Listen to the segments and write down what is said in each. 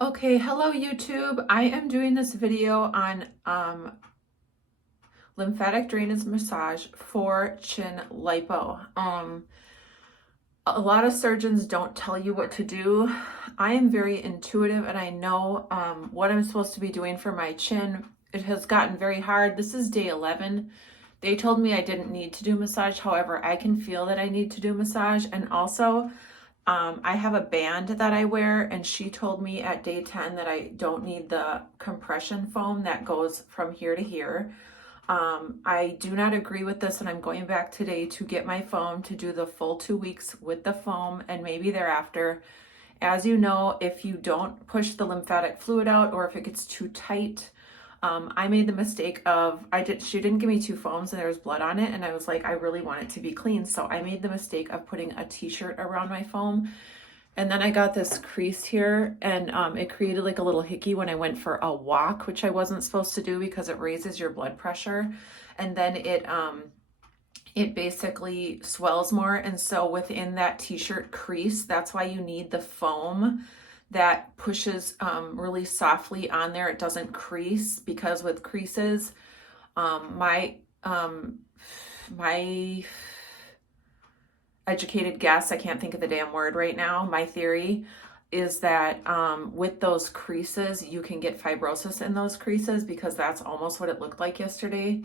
Okay, hello YouTube. I am doing this video on lymphatic drainage massage for chin lipo. A lot of surgeons don't tell you what to do. I am very intuitive and I know what I'm supposed to be doing for my chin. It has gotten very hard. This is day 11. They told me I didn't need to do massage. However, I can feel that I need to do massage. And also, I have a band that I wear, and she told me at day 10 that I don't need the compression foam that goes from here to here. I do not agree with this, and I'm going back today to get my foam to do the full 2 weeks with the foam and maybe thereafter. As you know, if you don't push the lymphatic fluid out or if it gets too tight, I made the mistake of, she didn't give me 2 foams and there was blood on it. And I was like, I really want it to be clean. So I made the mistake of putting a t-shirt around my foam. And then I got this crease here and it created like a little hickey when I went for a walk, which I wasn't supposed to do because it raises your blood pressure. And then it basically swells more. And so within that t-shirt crease, that's why you need the foam that pushes really softly on there. It doesn't crease, because with creases, my educated guess, I can't think of the damn word right now, my theory is that with those creases, you can get fibrosis in those creases, because that's almost what it looked like yesterday.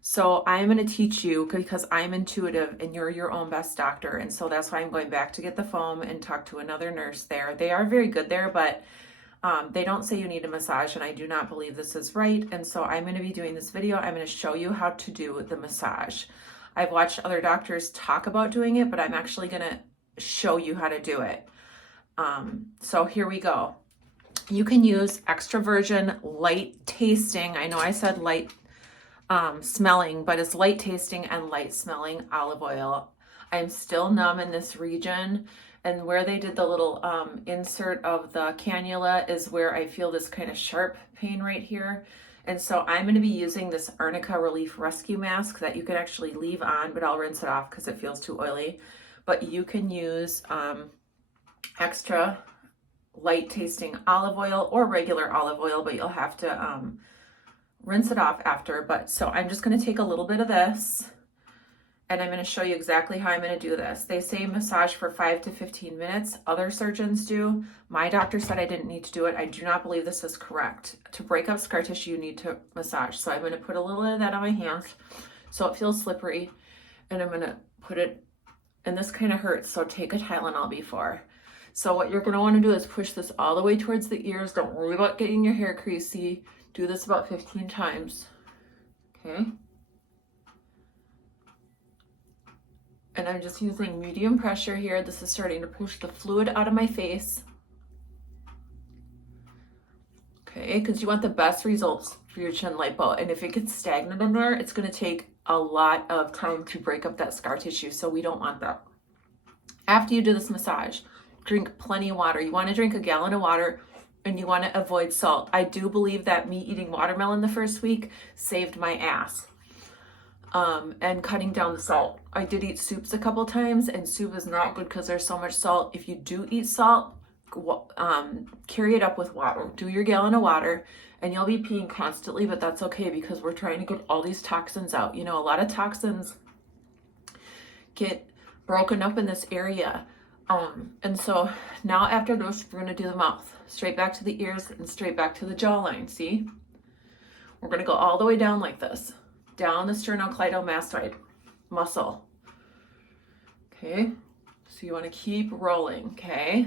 So I'm going to teach you, because I'm intuitive and you're your own best doctor. And so that's why I'm going back to get the foam and talk to another nurse there. They are very good there, but they don't say you need a massage, and I do not believe this is right. And so I'm going to be doing this video. I'm going to show you how to do the massage. I've watched other doctors talk about doing it, but I'm actually going to show you how to do it. So here we go. You can use extra virgin light tasting. I know I said light smelling, but it's light tasting and light smelling olive oil. I'm still numb in this region, and where they did the little insert of the cannula is where I feel this kind of sharp pain right here. And so I'm going to be using this Arnica Relief Rescue Mask that you could actually leave on, but I'll rinse it off because it feels too oily. But you can use extra light tasting olive oil or regular olive oil, but you'll have to rinse it off after. But so I'm just going to take a little bit of this and I'm going to show you exactly how I'm going to do this. They say massage for 5 to 15 minutes. Other surgeons do. My doctor said I didn't need to do it. I do not believe this is correct. To break up scar tissue, you need to massage. So I'm going to put a little of that on my hands so it feels slippery, and I'm going to put it, and this kind of hurts, so take a Tylenol before. So what you're going to want to do is push this all the way towards the ears. Don't worry about getting your hair creasy. Do this about 15 times. Okay. And I'm just using medium pressure here. This is starting to push the fluid out of my face. Okay, because you want the best results for your chin lipo. And if it gets stagnant in there, it's going to take a lot of time to break up that scar tissue. So we don't want that. After you do this massage, drink plenty of water. You want to drink a gallon of water, and you want to avoid salt. I do believe that me eating watermelon the first week saved my ass. And cutting down the salt. I did eat soups a couple times, and soup is not good because there's so much salt. If you do eat salt, carry it up with water. Do your gallon of water, and you'll be peeing constantly, but that's okay because we're trying to get all these toxins out. You know, a lot of toxins get broken up in this area. And so now after this, we're going to do the mouth. Straight back to the ears and straight back to the jawline, see? We're going to go all the way down like this. Down the sternocleidomastoid muscle. Okay, so you want to keep rolling, okay?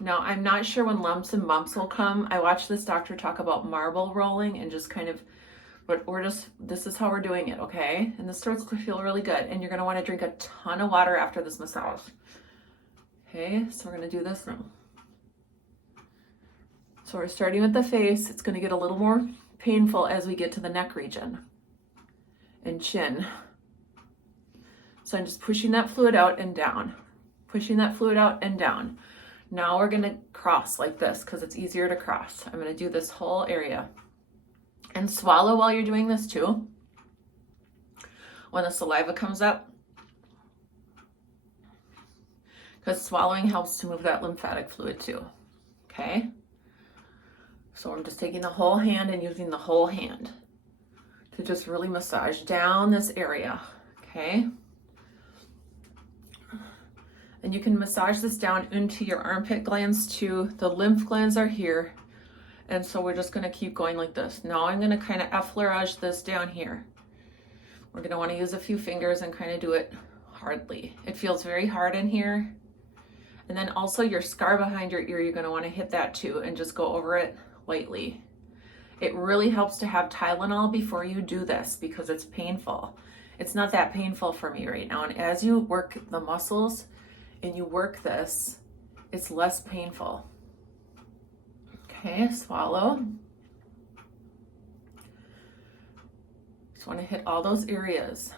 Now, I'm not sure when lumps and bumps will come. I watched this doctor talk about marble rolling and just kind of, but this is how we're doing it, okay? And this starts to feel really good. And you're going to want to drink a ton of water after this massage. Okay, so we're going to do this now. So we're starting with the face. It's going to get a little more painful as we get to the neck region and chin. So I'm just pushing that fluid out and down, pushing that fluid out and down. Now we're going to cross like this because it's easier to cross. I'm going to do this whole area and swallow while you're doing this too. When the saliva comes up, because swallowing helps to move that lymphatic fluid too. okay? So I'm just taking the whole hand and using the whole hand to just really massage down this area, okay? And you can massage this down into your armpit glands too. The lymph glands are here. And so we're just gonna keep going like this. Now I'm gonna kind of effleurage this down here. We're gonna wanna use a few fingers and kind of do it hardly. It feels very hard in here. And then also your scar behind your ear, you're gonna wanna hit that too and just go over it lightly. It really helps to have Tylenol before you do this because it's painful. It's not that painful for me right now. And as you work the muscles and you work this, it's less painful. Okay, swallow. Just want to hit all those areas.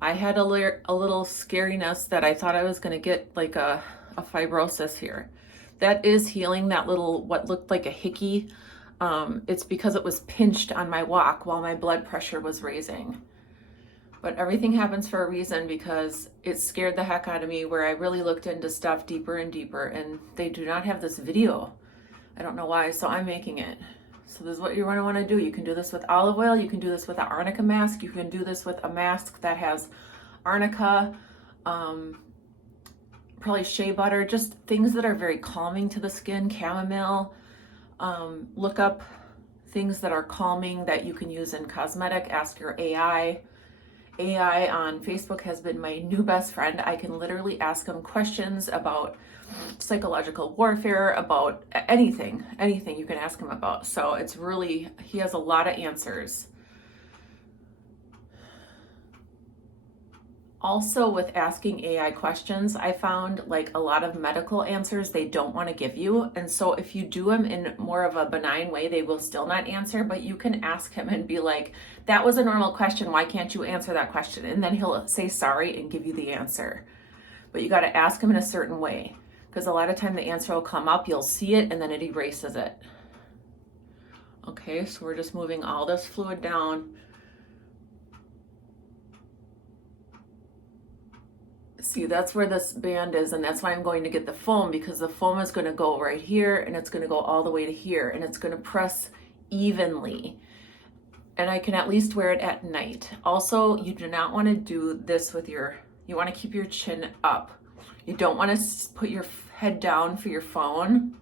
I had a little scariness that I thought I was going to get like a fibrosis here. That is healing, that little, what looked like a hickey. It's because it was pinched on my walk while my blood pressure was raising. But everything happens for a reason because it scared the heck out of me where I really looked into stuff deeper and deeper, and they do not have this video. I don't know why, so I'm making it. So this is what you're going to want to do. You can do this with olive oil. You can do this with an arnica mask. You can do this with a mask that has arnica, probably shea butter, just things that are very calming to the skin, chamomile. Look up things that are calming that you can use in cosmetic. Ask your AI. AI on Facebook has been my new best friend. I can literally ask him questions about psychological warfare, about anything you can ask him about. So it's really, he has a lot of answers. Also with asking AI questions, I found like a lot of medical answers they don't want to give you. And so if you do them in more of a benign way, they will still not answer, but you can ask him and be like, that was a normal question. Why can't you answer that question? And then he'll say sorry and give you the answer. But you got to ask him in a certain way because a lot of time the answer will come up, you'll see it, and then it erases it. Okay, so we're just moving all this fluid down. See, that's where this band is, and that's why I'm going to get the foam, because the foam is going to go right here and it's going to go all the way to here and it's going to press evenly. And I can at least wear it at night. Also, you do not want to do this with you want to keep your chin up. You don't want to put your head down for your phone.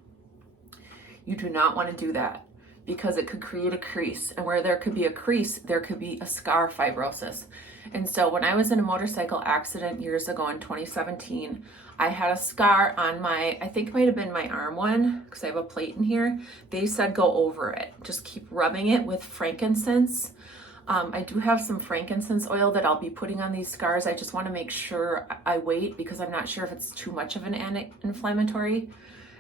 You do not want to do that because it could create a crease. And where there could be a crease, there could be a scar fibrosis. And so when I was in a motorcycle accident years ago in 2017, I had a scar on my, I think it might have been my arm one, because I have a plate in here. They said go over it. Just keep rubbing it with frankincense. I do have some frankincense oil that I'll be putting on these scars. I just want to make sure I wait because I'm not sure if it's too much of an anti-inflammatory.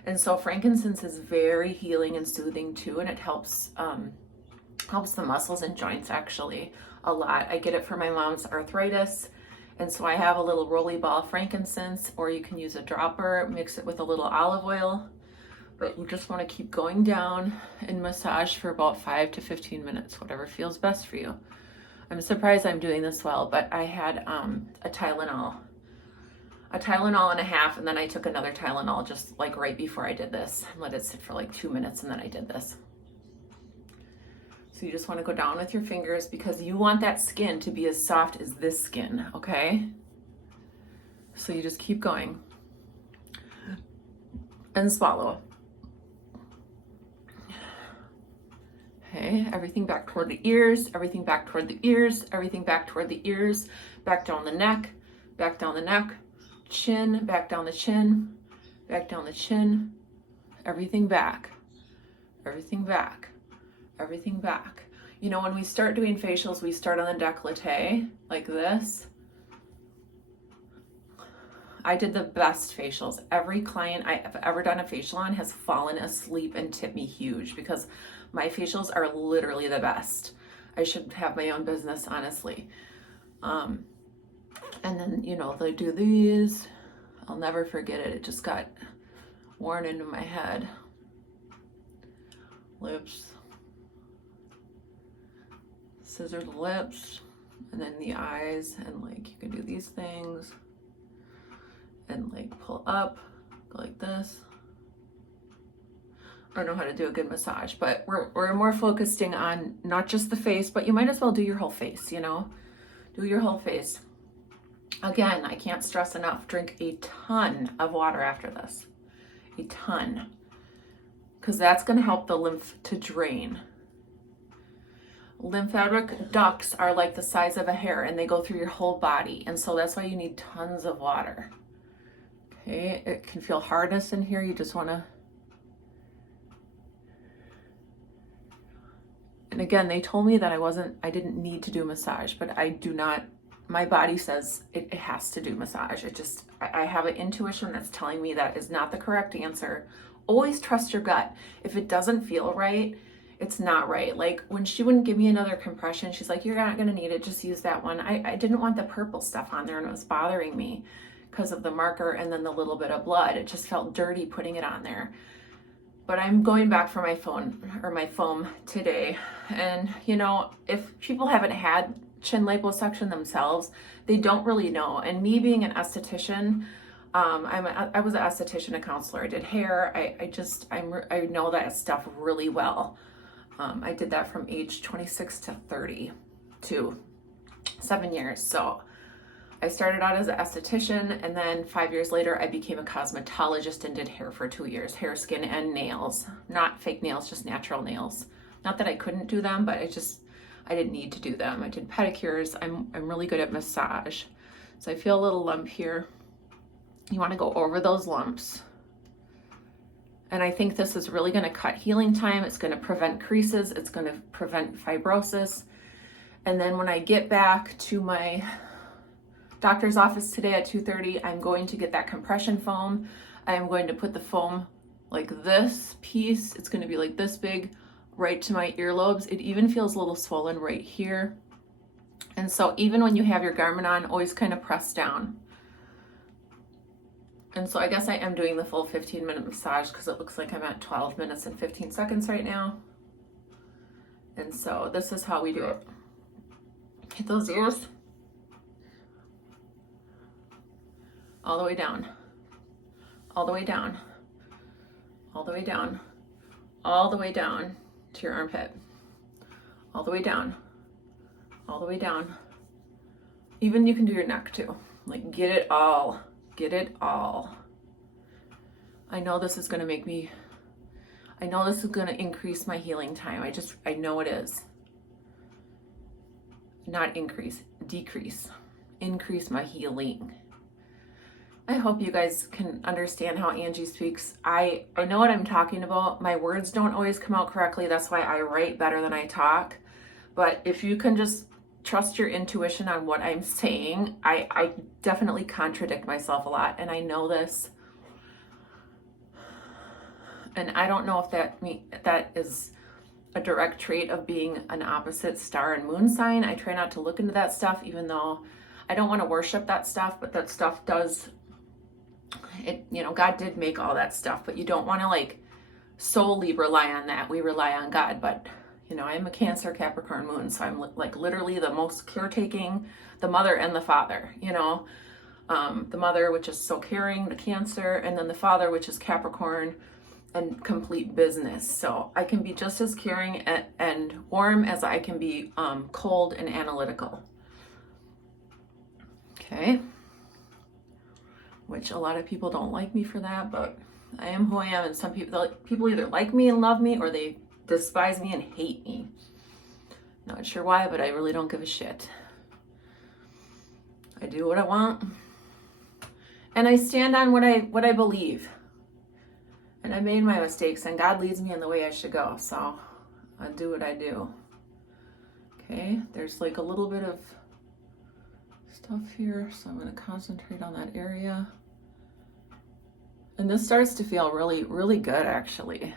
And so frankincense is very healing and soothing too, and it helps the muscles and joints actually a lot. I get it for my mom's arthritis, and so I have a little roly ball of frankincense, or you can use a dropper, mix it with a little olive oil. But you just want to keep going down and massage for about 5 to 15 minutes, whatever feels best for you. I'm surprised I'm doing this well, but I had a Tylenol and a half, and then I took another Tylenol just like right before I did this. Let it sit for like 2 minutes, and then I did this. So you just want to go down with your fingers because you want that skin to be as soft as this skin, okay? So you just keep going. And swallow. Okay, everything back toward the ears, everything back toward the ears, everything back toward the ears, back down the neck, chin, back down the chin, back down the chin, everything back, everything back, everything back. You know, when we start doing facials, we start on the décolleté like this. I did the best facials. Every client I have ever done a facial on has fallen asleep and tipped me huge because my facials are literally the best. I should have my own business, honestly. And then, you know, they do these. I'll never forget it. It just got worn into my head. Lips. Scissor the lips. And then the eyes. And like, you can do these things. And like pull up, go like this. or know how to do a good massage, but we're more focusing on not just the face, but you might as well do your whole face, you know? Do your whole face. Again, I can't stress enough, drink a ton of water after this. A ton. Because that's going to help the lymph to drain. Lymphatic ducts are like the size of a hair and they go through your whole body. And so that's why you need tons of water. Okay, it can feel hardness in here. You just want to. And again, they told me that I didn't need to do massage, but I do not. My body says it has to do massage. I have an intuition that's telling me that is not the correct answer. Always trust your gut. If it doesn't feel right, it's not right. Like when she wouldn't give me another compression, she's like, you're not gonna need it, just use that one. I didn't want the purple stuff on there and it was bothering me because of the marker and then the little bit of blood. It just felt dirty putting it on there. But I'm going back for my foam today. And you know, if people haven't had chin liposuction themselves, they don't really know. And me being an esthetician, I was an esthetician, a counselor. I did hair. I know that stuff really well. I did that from age 26 to 32, 7 years. So I started out as an esthetician, and then 5 years later, I became a cosmetologist and did hair for 2 years, hair, skin, and nails. Not fake nails, just natural nails. Not that I couldn't do them, but I didn't need to do them. I did pedicures. I'm really good at massage. So I feel a little lump here. You want to go over those lumps. And I think this is really going to cut healing time. It's going to prevent creases. It's going to prevent fibrosis. And then when I get back to my doctor's office today at 2:30, I'm going to get that compression foam. I am going to put the foam like this piece. It's going to be like this big right to my earlobes. It even feels a little swollen right here. And so even when you have your garment on, always kind of press down. And so I guess I am doing the full 15-minute massage because it looks like I'm at 12 minutes and 15 seconds right now. And so this is how we do it. Hit those ears. All the way down. All the way down. All the way down. All the way down to your armpit. All the way down. All the way down. Even you can do your neck too. Like get it all. Get it all. I know this is going to increase my healing time. I know it is. Not increase, decrease. Increase my healing. I hope you guys can understand how Angie speaks. I know what I'm talking about. My words don't always come out correctly. That's why I write better than I talk. But if you can just trust your intuition on what I'm saying, I definitely contradict myself a lot, and I know this. And I don't know if that is a direct trait of being an opposite star and moon sign. I try not to look into that stuff, even though I don't want to worship that stuff, but that stuff does, God did make all that stuff, but you don't want to like solely rely on that. We rely on God, but I'm a Cancer Capricorn moon, so I'm like literally the most caretaking, the mother and the father, the mother, which is so caring, the Cancer, and then the father, which is Capricorn and complete business. So I can be just as caring and warm as I can be cold and analytical. Okay. Which a lot of people don't like me for that, but I am who I am, and some people either like me and love me, or they despise me and hate me. Not sure why, but I really don't give a shit. I do what I want, and I stand on what I believe. And I made my mistakes, and God leads me in the way I should go, so I do what I do. Okay, there's like a little bit of stuff here, so I'm going to concentrate on that area. And this starts to feel really, really good, actually.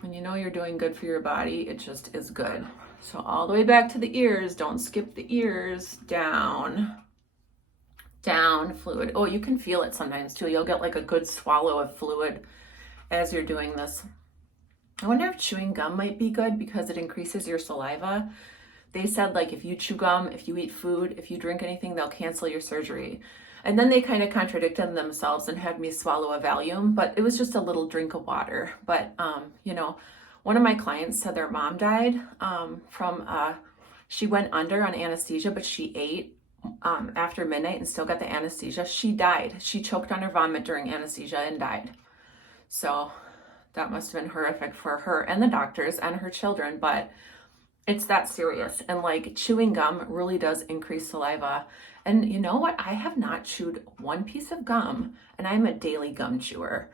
When you know you're doing good for your body, it just is good. So all the way back to the ears. Don't skip the ears. Down. Down, fluid. Oh, you can feel it sometimes too. You'll get like a good swallow of fluid as you're doing this. I wonder if chewing gum might be good because it increases your saliva. They said like if you chew gum, if you eat food, if you drink anything, they'll cancel your surgery. And then they kind of contradicted themselves and had me swallow a Valium, but it was just a little drink of water. But, you know, one of my clients said their mom died she went under on anesthesia, but she ate after midnight and still got the anesthesia. She died. She choked on her vomit during anesthesia and died. So that must have been horrific for her and the doctors and her children, but it's that serious. And like chewing gum really does increase saliva. And you know what? I have not chewed one piece of gum, and I'm a daily gum chewer.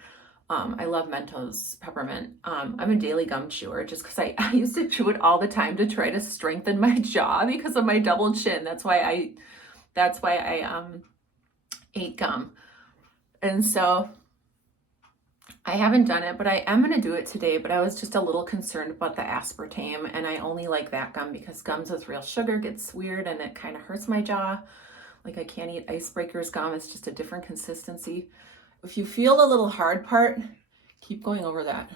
I love Mentos peppermint. I'm a daily gum chewer just because I used to chew it all the time to try to strengthen my jaw because of my double chin. That's why I ate gum. And so I haven't done it, but I am going to do it today. But I was just a little concerned about the aspartame, and I only like that gum because gums with real sugar gets weird and it kind of hurts my jaw. Like I can't eat Icebreaker's gum. It's just a different consistency. If you feel the little hard part, keep going over that.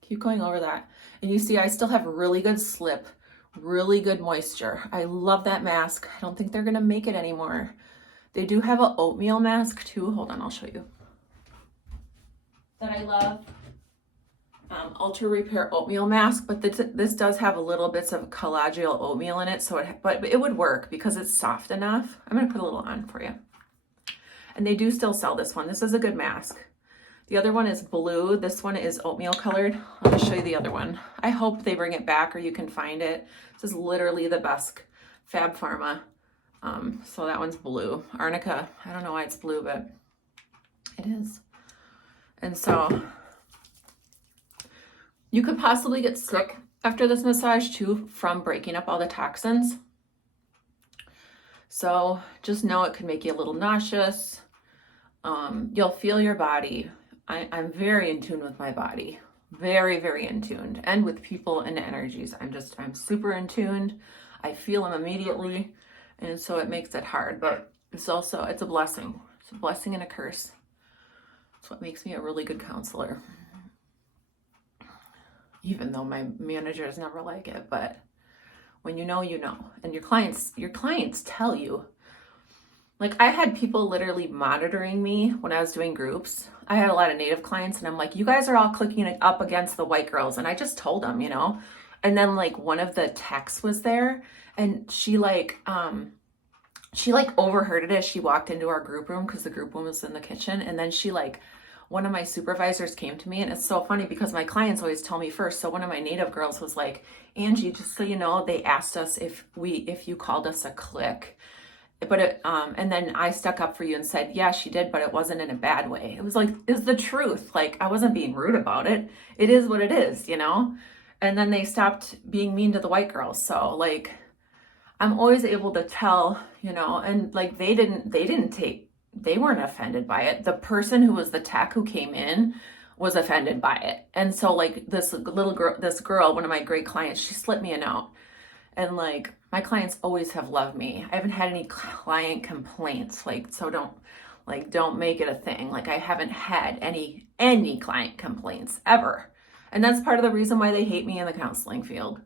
Keep going over that. And you see, I still have really good slip, really good moisture. I love that mask. I don't think they're going to make it anymore. They do have an oatmeal mask too. Hold on, I'll show you. That I love. Ultra Repair oatmeal mask, but this does have a little bits of collagenal oatmeal in it, but it would work because it's soft enough. I'm going to put a little on for you. And they do still sell this one. This is a good mask. The other one is blue. This one is oatmeal colored. I'll just show you the other one. I hope they bring it back or you can find it. This is literally the best. Fab Pharma. So that one's blue. Arnica, I don't know why it's blue, but it is. And so you could possibly get sick after this massage too from breaking up all the toxins. So just know it could make you a little nauseous. You'll feel your body. I'm very in tune with my body. Very, very in tune. And with people and energies. I'm super in tuned. I feel them immediately. And so it makes it hard. But it's a blessing. It's a blessing and a curse. It's what makes me a really good counselor. Even though my managers never like it. But when you know, you know. And your clients tell you. Like I had people literally monitoring me when I was doing groups. I had a lot of Native clients and I'm like, you guys are all clicking up against the white girls. And I just told them, you know, and then like one of the techs was there and she overheard it as she walked into our group room because the group room was in the kitchen. And then one of my supervisors came to me, and it's so funny because my clients always tell me first. So one of my Native girls was like, Angie, just so you know, they asked us if you called us a clique. But and then I stuck up for you and said, yeah, she did, but it wasn't in a bad way. It was the truth. Like I wasn't being rude about it. It is what it is, you know? And then they stopped being mean to the white girls. So like, I'm always able to tell, you know, and like they weren't offended by it. The person who was the tech who came in was offended by it. And so like this girl, one of my great clients, she slipped me a note. And like my clients always have loved me. I haven't had any client complaints. Like, so don't make it a thing. Like I haven't had any client complaints ever. And that's part of the reason why they hate me in the counseling field.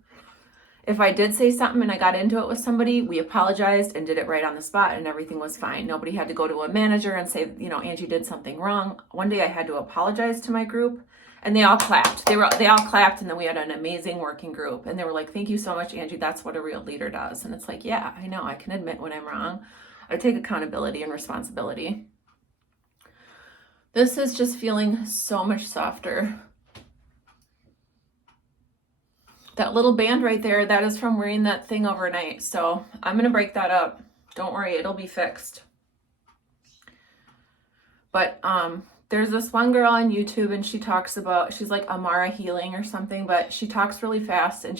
If I did say something and I got into it with somebody, we apologized and did it right on the spot and everything was fine. Nobody had to go to a manager and say, you know, Angie did something wrong. One day I had to apologize to my group and they all clapped. They all clapped and then we had an amazing working group. And they were like, thank you so much, Angie. That's what a real leader does. And it's like, yeah, I know. I can admit when I'm wrong. I take accountability and responsibility. This is just feeling so much softer. That little band right there, that is from wearing that thing overnight. So I'm going to break that up. Don't worry, it'll be fixed. But there's this one girl on YouTube and she's like Amara Healing or something, but she talks really fast and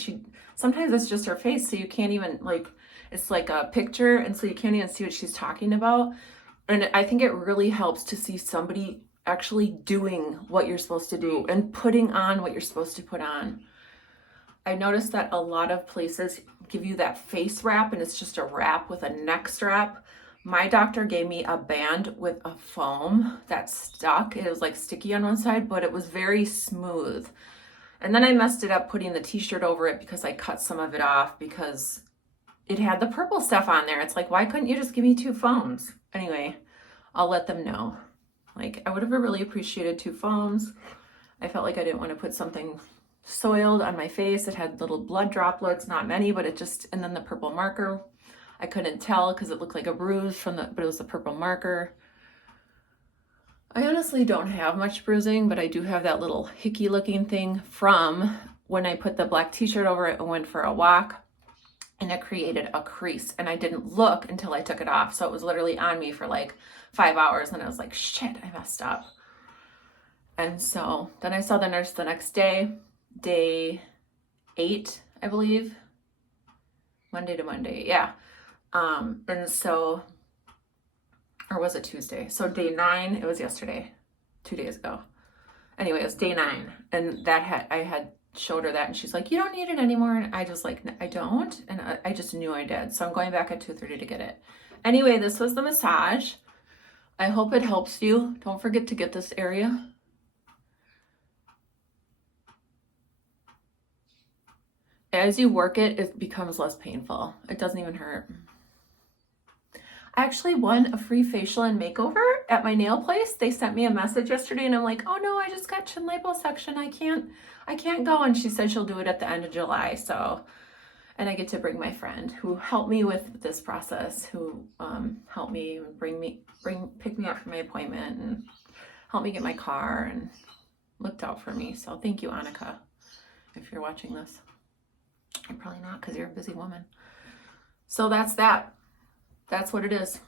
sometimes it's just her face. So you can't even it's like a picture. And so you can't even see what she's talking about. And I think it really helps to see somebody actually doing what you're supposed to do and putting on what you're supposed to put on. I noticed that a lot of places give you that face wrap and it's just a wrap with a neck strap. My doctor gave me a band with a foam that stuck. It was like sticky on one side, but it was very smooth. And then I messed it up putting the t-shirt over it because I cut some of it off because it had the purple stuff on there. It's like, why couldn't you just give me two foams? Anyway, I'll let them know. Like, I would have really appreciated 2 foams. I felt like I didn't want to put something soiled on my face. It had little blood droplets, not many, but it just, and then the purple marker. I couldn't tell because it looked like a bruise but it was the purple marker. I honestly don't have much bruising, but I do have that little hickey looking thing from when I put the black t-shirt over it and went for a walk, and it created a crease, and I didn't look until I took it off. So it was literally on me for like 5 hours, and I was like, shit, I messed up. And so then I saw the nurse the next day, day 8, I believe. Monday to Monday, yeah. And so, or was it Tuesday? So day 9, it was yesterday, 2 days ago. Anyway, it was day 9, and I had showed her that, and she's like, you don't need it anymore. And I just like, I don't, and I just knew I did. So I'm going back at 2:30 to get it. Anyway, this was the massage. I hope it helps you. Don't forget to get this area. As you work it, it becomes less painful. It doesn't even hurt. I actually won a free facial and makeover at my nail place. They sent me a message yesterday, and I'm like, oh no, I just got chin liposuction. I can't go. And she said she'll do it at the end of July. So, and I get to bring my friend who helped me with this process, who helped me pick me up for my appointment and helped me get my car and looked out for me. So thank you, Annika, if you're watching this. You're probably not, because you're a busy woman. So that's that. That's what it is.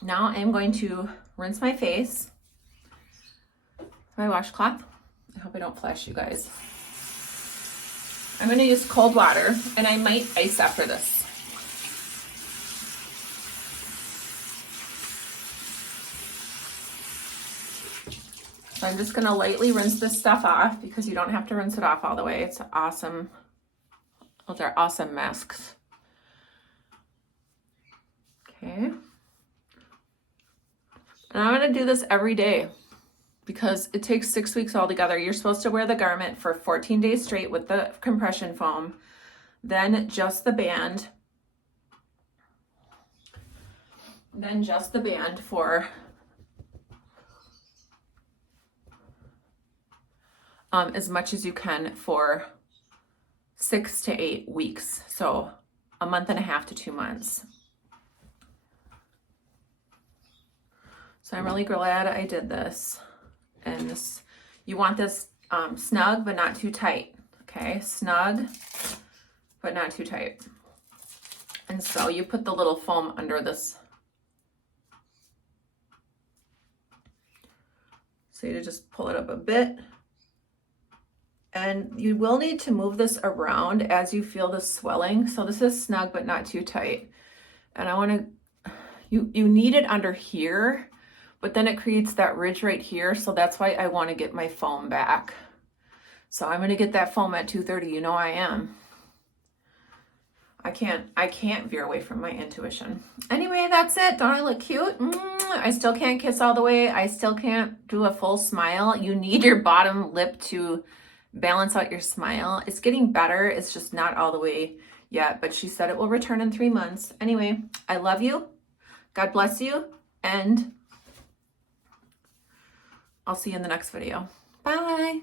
Now I'm going to rinse my face. My washcloth. I hope I don't flash you guys. I'm going to use cold water, and I might ice after this. So I'm just going to lightly rinse this stuff off, because you don't have to rinse it off all the way. It's awesome. Those are awesome masks. Okay. And I'm going to do this every day because it takes 6 weeks altogether. You're supposed to wear the garment for 14 days straight with the compression foam, then just the band, for as much as you can for 6 to 8 weeks. So a month and a half to 2 months. So I'm really glad I did this. And this, you want this snug, but not too tight. Okay, snug, but not too tight. And so you put the little foam under this. So you just pull it up a bit. And you will need to move this around as you feel the swelling. So this is snug, but not too tight. And I want to, you need it under here, but then it creates that ridge right here. So that's why I want to get my foam back. So I'm going to get that foam at 2:30. You know I am. I can't veer away from my intuition. Anyway, that's it. Don't I look cute? I still can't kiss all the way. I still can't do a full smile. You need your bottom lip to balance out your smile. It's getting better. It's just not all the way yet, but she said it will return in 3 months. Anyway, I love you. God bless you. And I'll see you in the next video. Bye.